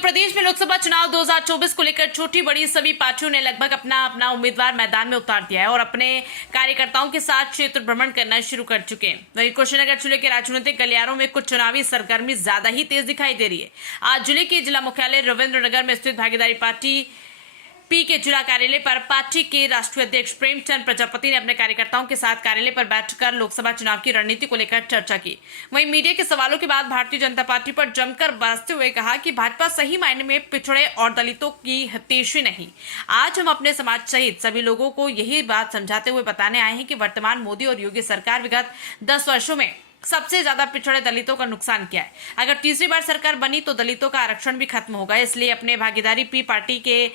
प्रदेश में लोकसभा चुनाव 2024 को लेकर छोटी बड़ी सभी पार्टियों ने लगभग अपना अपना उम्मीदवार मैदान में उतार दिया है और अपने कार्यकर्ताओं के साथ क्षेत्र भ्रमण करना शुरू कर चुके हैं। वहीं कुशीनगर जिले के राजनीतिक गलियारों में कुछ चुनावी सरगर्मी ज्यादा ही तेज दिखाई दे रही है। आज जिले के जिला मुख्यालय रविंद्र नगर में स्थित भागीदारी पार्टी पी के जिला कार्यालय पर पार्टी के राष्ट्रीय अध्यक्ष प्रेमचंद प्रजापति ने अपने कार्यकर्ताओं के साथ कार्यालय पर बैठकर लोकसभा चुनाव की रणनीति को लेकर चर्चा की। वहीं मीडिया के सवालों के बाद भारतीय जनता पार्टी पर जमकर बरसते हुए कहा कि भाजपा सही मायने में पिछड़े और दलितों की हितैषी नहीं। आज हम अपने समाज सहित सभी लोगों को यही बात समझाते हुए बताने आए हैं कि वर्तमान मोदी और योगी सरकार विगत 10 वर्षों में सबसे ज्यादा पिछड़े दलितों का नुकसान किया है। अगर तीसरी बार सरकार बनी तो दलितों का आरक्षण भी खत्म होगा। इसलिए अपने भागीदारी पी पार्टी के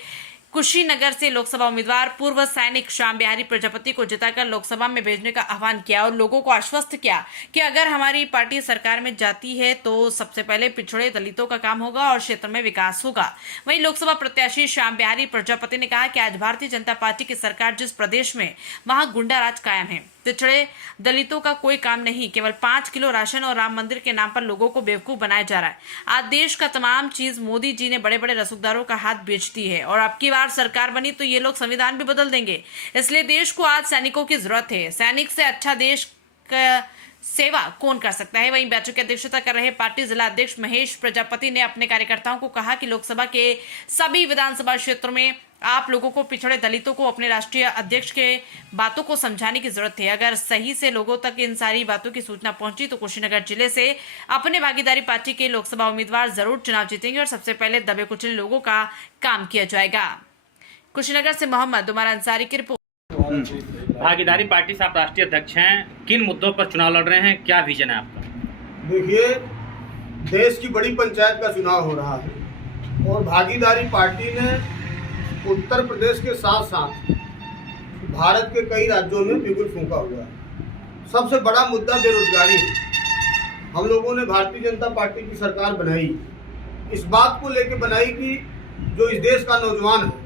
कुशीनगर से लोकसभा उम्मीदवार पूर्व सैनिक श्याम बिहारी प्रजापति को जिताकर लोकसभा में भेजने का आह्वान किया और लोगों को आश्वस्त किया कि अगर हमारी पार्टी सरकार में जाती है तो सबसे पहले पिछड़े दलितों का काम होगा और क्षेत्र में विकास होगा। वहीं लोकसभा प्रत्याशी श्याम बिहारी प्रजापति ने कहा कि आज भारतीय जनता पार्टी की सरकार जिस प्रदेश में वहां गुंडा राज कायम है, पिछड़े दलितों का कोई काम नहीं, केवल 5 किलो राशन और राम मंदिर के नाम पर लोगों को बेवकूफ बनाया जा रहा है। आज देश का तमाम चीज मोदी जी ने बड़े बड़े रसूखदारों का हाथ बेच दी है और अब की बार सरकार बनी तो ये लोग संविधान भी बदल देंगे। इसलिए देश को आज सैनिकों की जरूरत है। सैनिक से अच्छा देश का सेवा कौन कर सकता है। वहीं बैठक की अध्यक्षता कर रहे पार्टी जिला अध्यक्ष महेश प्रजापति ने अपने कार्यकर्ताओं को कहा कि लोकसभा के सभी विधानसभा क्षेत्रों में आप लोगों को पिछड़े दलितों को अपने राष्ट्रीय अध्यक्ष के बातों को समझाने की जरूरत है। अगर सही से लोगों तक इन सारी बातों की सूचना पहुंची तो कुशीनगर जिले से अपने भागीदारी पार्टी के लोकसभा उम्मीदवार जरूर चुनाव जीतेंगे और सबसे पहले दबे कुचले लोगों का काम किया जाएगा। कुशीनगर से मोहम्मद उमर अंसारी की रिपोर्ट। भागीदारी पार्टी से आप राष्ट्रीय अध्यक्ष हैं, किन मुद्दों पर चुनाव लड़ रहे हैं, क्या विजन है आपका? देखिए, देश की बड़ी पंचायत का चुनाव हो रहा है और भागीदारी पार्टी ने उत्तर प्रदेश के साथ साथ भारत के कई राज्यों में बिगुल फूंका हुआ है। सबसे बड़ा मुद्दा बेरोजगारी है। हम लोगों ने भारतीय जनता पार्टी की सरकार बनाई, इस बात को लेकर बनाई कि जो इस देश का नौजवान है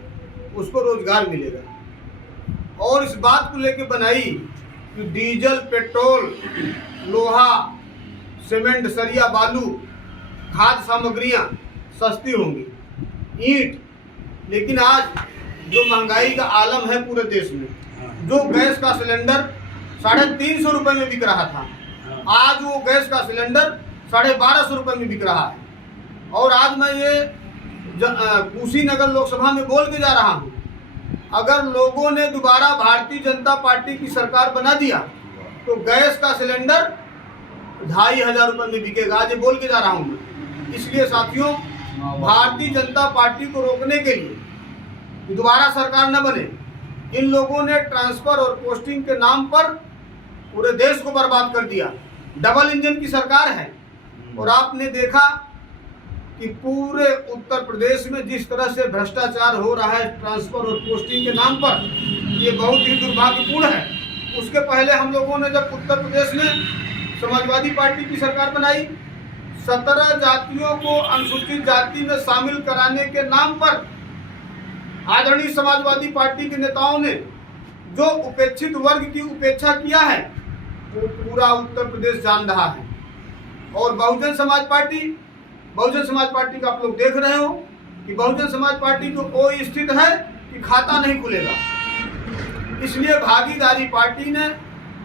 उसको रोजगार मिलेगा और इस बात को लेकर बनाई कि डीजल, पेट्रोल, लोहा, सीमेंट, सरिया, बालू, खाद्य सामग्रियां सस्ती होंगी, ईंट। लेकिन आज जो महंगाई का आलम है पूरे देश में, जो गैस का सिलेंडर 350 रुपए में बिक रहा था, आज वो गैस का सिलेंडर 1250 रुपए में बिक रहा है। और आज मैं ये कुशीनगर लोकसभा में बोल के जा रहा हूँ, अगर लोगों ने दोबारा भारतीय जनता पार्टी की सरकार बना दिया तो गैस का सिलेंडर 2500 रुपए में बिकेगा। आज ये बोल के जा रहा हूँ मैं। इसलिए साथियों, भारतीय जनता पार्टी को रोकने के लिए कि दोबारा सरकार न बने, इन लोगों ने ट्रांसफर और पोस्टिंग के नाम पर पूरे देश को बर्बाद कर दिया। डबल इंजन की सरकार है और आपने देखा कि पूरे उत्तर प्रदेश में जिस तरह से भ्रष्टाचार हो रहा है ट्रांसफर और पोस्टिंग के नाम पर, ये बहुत ही दुर्भाग्यपूर्ण है। उसके पहले हम लोगों ने जब उत्तर प्रदेश में समाजवादी पार्टी की सरकार बनाई, 17 जातियों को अनुसूचित जाति में शामिल कराने के नाम पर आदरणीय समाजवादी पार्टी के नेताओं ने जो उपेक्षित वर्ग की उपेक्षा किया है वो पूरा उत्तर प्रदेश जान रहा है। और बहुजन समाज पार्टी का आप लोग देख रहे हो कि बहुजन समाज पार्टी को कोई स्थिति है कि खाता नहीं खुलेगा। इसलिए भागीदारी पार्टी ने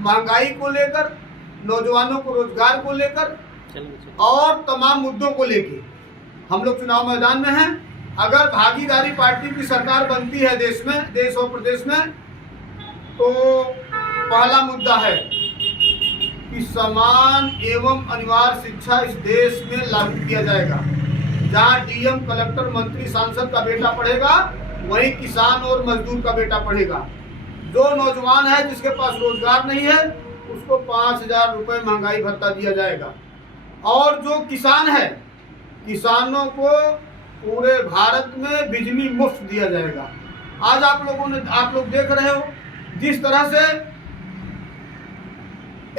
महंगाई को लेकर, नौजवानों को रोजगार को लेकर और तमाम मुद्दों को लेकर हम लोग चुनाव मैदान में हैं। अगर भागीदारी पार्टी की सरकार बनती है देश और प्रदेश में, तो पहला मुद्दा है कि समान एवं अनिवार्य शिक्षा इस देश में लागू किया जाएगा। जहां डीएम, कलेक्टर, मंत्री, सांसद का बेटा पढ़ेगा, वहीं किसान और मजदूर का बेटा पढ़ेगा। जो नौजवान है जिसके पास रोजगार नहीं है उसको 5000 रुपये महंगाई भत्ता दिया जाएगा। और जो किसान है, किसानों को पूरे भारत में बिजली मुफ्त दिया जाएगा। आज आप लोग देख रहे हो जिस तरह से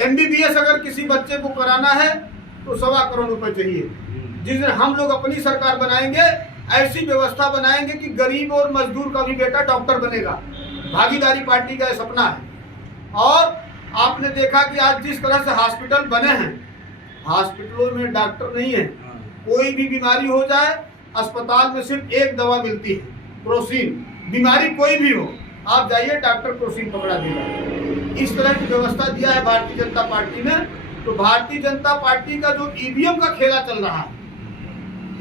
MBBS अगर किसी बच्चे को कराना है तो 1.25 करोड़ रुपए चाहिए। जिस दिन हम लोग अपनी सरकार बनाएंगे, ऐसी व्यवस्था बनाएंगे कि गरीब और मजदूर का भी बेटा डॉक्टर बनेगा। भागीदारी पार्टी का यह सपना है। और आपने देखा कि आज जिस तरह से हॉस्पिटल बने हैं, हॉस्पिटलों में डॉक्टर नहीं है। कोई भी बीमारी हो जाए अस्पताल में सिर्फ एक दवा मिलती है, क्रोसिन। बीमारी कोई भी हो, आप जाइए, डॉक्टर क्रोसिन पकड़ा देगा। इस तरह की व्यवस्था दिया है भारतीय जनता पार्टी ने। तो भारतीय जनता पार्टी का जो ईवीएम का खेला चल रहा है,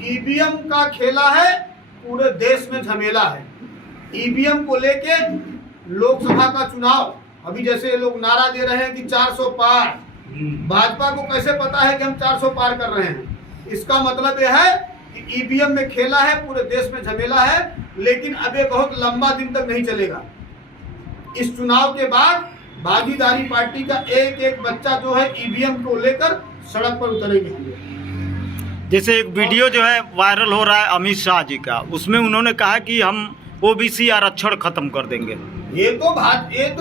ईवीएम का खेला है, पूरे देश में झमेला है। ईवीएम को लेके लोकसभा का चुनाव, अभी जैसे ये लोग नारा दे रहे हैं कि 400 पार, भाजपा को कैसे पता है कि हम 400 पार कर रहे हैं? इसका मतलब यह है कि ईवीएम में खेला है, पूरे देश में झमेला है, लेकिन अब ये बहुत लंबा दिन तक नहीं चलेगा। इस चुनाव के बाद भागीदारी पार्टी का एक एक बच्चा जो है ईवीएम को लेकर सड़क पर उतरेंगे। जैसे एक वीडियो जो है वायरल हो रहा है अमित शाह जी का, उसमें उन्होंने कहा कि हम ओबीसी आरक्षण खत्म कर देंगे। ये तो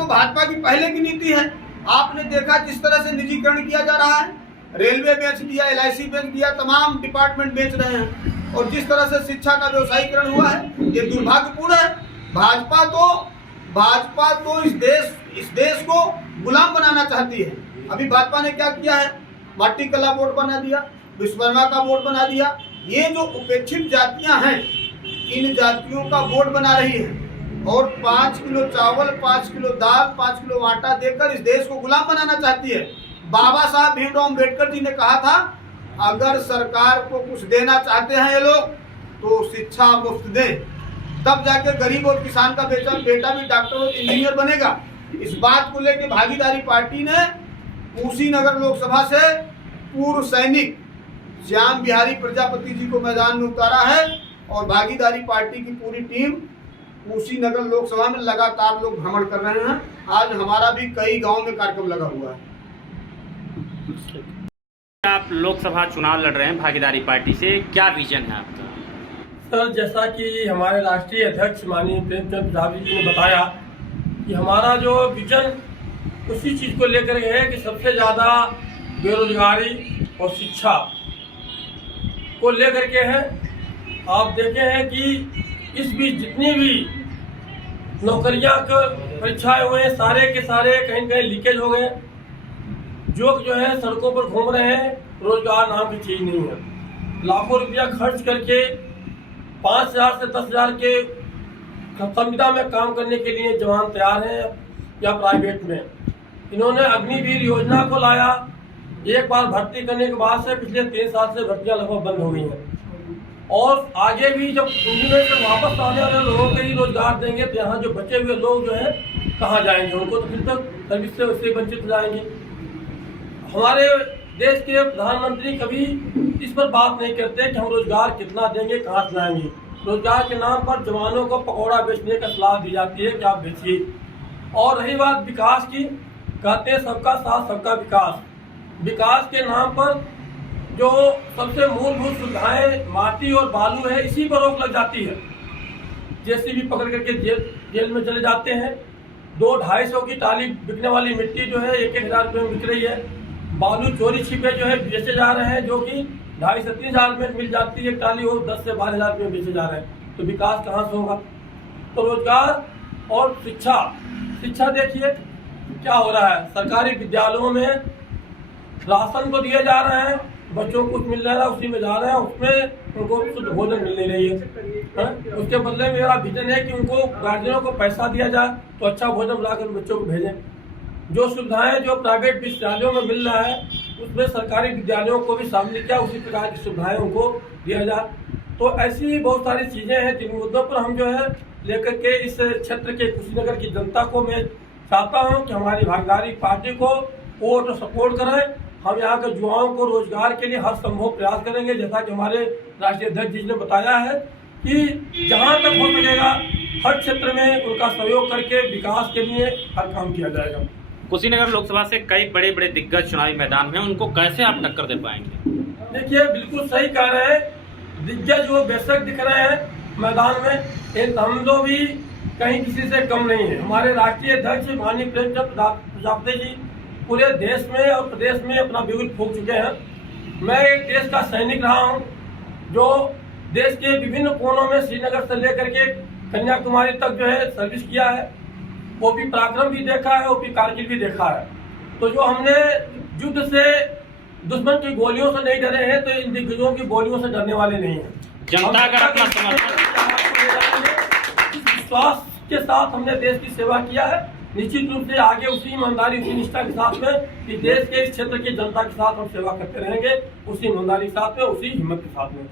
भाजपा की पहले की नीति है। आपने देखा जिस तरह से निजीकरण किया जा रहा है, रेलवे बेच दिया, LIC बेच दिया, तमाम डिपार्टमेंट बेच रहे हैं, और जिस तरह से शिक्षा का व्यवसायीकरण हुआ है, ये दुर्भाग्यपूर्ण है। भाजपा तो इस देश को गुलाम बनाना चाहती है। अभी भाजपा ने क्या किया है? माटी कला बोर्ड बना दिया, विश्वकर्मा का बोर्ड बना दिया। ये जो उपेक्षित जातियां हैं, इन जातियों का बोर्ड बना रही है, और 5 किलो चावल, 5 किलो दाल, 5 किलो आटा देकर इस देश को गुलाम बनाना चाहती है। बाबा साहब भीमराव अम्बेडकर जी ने कहा था, अगर सरकार को कुछ देना चाहते हैं ये लोग तो शिक्षा मुफ्त दें, तब जाके गरीब और किसान का बेटा भी डॉक्टर और इंजीनियर बनेगा। इस बात को लेकर भागीदारी पार्टी ने कुशीनगर लोकसभा से पूर्व सैनिक श्याम बिहारी प्रजापति जी को मैदान में उतारा है, और भागीदारी पार्टी की पूरी टीम कुशीनगर लोकसभा में लगातार लोग भ्रमण कर रहे हैं। आज हमारा भी कई गांव में कार्यक्रम लगा हुआ है। आप लोकसभा चुनाव लड़ रहे हैं भागीदारी पार्टी से, क्या विजन है आपका? सर, जैसा कि हमारे राष्ट्रीय अध्यक्ष माननीय प्रेमचंद प्रसाद जी ने बताया कि हमारा जो विजन उसी चीज़ को लेकर है कि सबसे ज़्यादा बेरोजगारी और शिक्षा को लेकर के है। आप देखे हैं कि इस बीच जितनी भी नौकरियां का परीक्षाएं हुए, सारे के सारे कहीं न कहीं लीकेज हो गए। जो है सड़कों पर घूम रहे हैं, रोजगार नाम की चीज़ नहीं है। लाखों रुपया खर्च करके 5,000 से 10,000 के संविदा में काम करने के लिए जवान तैयार हैं या प्राइवेट में। इन्होंने अग्निवीर योजना को लाया, एक बार भर्ती करने के बाद से पिछले 3 साल से भर्तियां लगभग बंद हो गई हैं, और आगे भी जब उनमें से वापस आने वाले लोगों को ही रोजगार देंगे तो यहाँ जो बचे हुए लोग जो है कहाँ जाएंगे? उनको तो फिर तक सर्विस से उससे वंचित हो जाएंगे। हमारे देश के प्रधानमंत्री कभी इस पर बात नहीं करते कि हम रोजगार कितना देंगे, कहाँ से लाएंगे। रोजगार के नाम पर जवानों को पकौड़ा बेचने का सलाह दी जाती है कि आप बेचिए। और रही बात विकास की, कहते हैं सबका साथ सबका विकास। विकास के नाम पर जो सबसे मूलभूत सुविधाएं माटी और बालू है, इसी पर रोक लग जाती है। JCB पकड़ करके जेल में चले जाते हैं। 200-250 की टाली बिकने वाली मिट्टी जो है 1-1 हज़ार रुपये में बिक रही है। बालू चोरी छिपे जो है बेचे जा रहे हैं, जो कि 2.5 से 3 हज़ार में मिल जाती है टाली, वो 10 से 12 हज़ार रुपये में बेचे जा रहे हैं। तो विकास कहाँ से होगा? तो रोजगार और शिक्षा देखिए क्या हो रहा है। सरकारी विद्यालयों में राशन तो दिए जा रहे हैं, बच्चों को कुछ मिल रहा है, उसी में जा रहे हैं, उसमें उनको शुद्ध भोजन मिल नहीं रही है। उसके बदले में मेरा विजन है कि उनको गार्जियनों को पैसा दिया जाए तो अच्छा भोजन लाकर बच्चों को भेजें। जो सुविधाएं जो प्राइवेट विद्यालयों में मिल रहा है, उसमें सरकारी विद्यालयों को भी शामिल किया, उसी प्रकार की सुविधाएं उनको दिया जाए। तो ऐसी ही बहुत सारी चीज़ें हैं जिन मुद्दों पर हम जो है लेकर के इस क्षेत्र के कुशीनगर की जनता को मैं चाहता हूँ कि हमारी भागीदारी पार्टी को वोट और सपोर्ट करें। हम यहाँ के युवाओं को रोजगार के लिए हर संभव प्रयास करेंगे, जैसा कि हमारे राष्ट्रीय अध्यक्ष जी ने बताया है कि जहाँ तक हो सकेगा हर क्षेत्र में उनका सहयोग करके विकास के लिए हर काम किया जाएगा। कुशीनगर लोकसभा से कई बड़े बड़े दिग्गज चुनावी मैदान में, उनको कैसे आप टक्कर दे पाएंगे? देखिए, बिल्कुल सही कह रहे हैं। दिग्गज वो बेशक दिख रहे हैं मैदान में, लेकिन हम लोग भी कहीं किसी से कम नहीं है। हमारे राष्ट्रीय अध्यक्ष माननीय प्रेमचंद प्रसाद जी पूरे देश में और प्रदेश में अपना बिगुल फूंक चुके हैं। मैं एक देश का सैनिक रहा हूं, जो देश के विभिन्न कोनों में श्रीनगर से लेकर के कन्याकुमारी तक जो है सर्विस किया है। वो भी पराक्रम भी देखा है, वो भी कारगिल भी देखा है। तो जो हमने युद्ध से दुश्मन की गोलियों से नहीं डरे हैं, तो इन दिग्गजों की गोलियों से डरने वाले नहीं हैं। जनता अगर अपना समर्थन इस विश्वास के साथ हमने देश की सेवा किया है, निश्चित रूप से आगे उसी ईमानदारी उसी निष्ठा के साथ में कि देश के इस क्षेत्र की जनता के साथ हम सेवा करते रहेंगे, उसी ईमानदारी के साथ में, उसी हिम्मत के साथ में।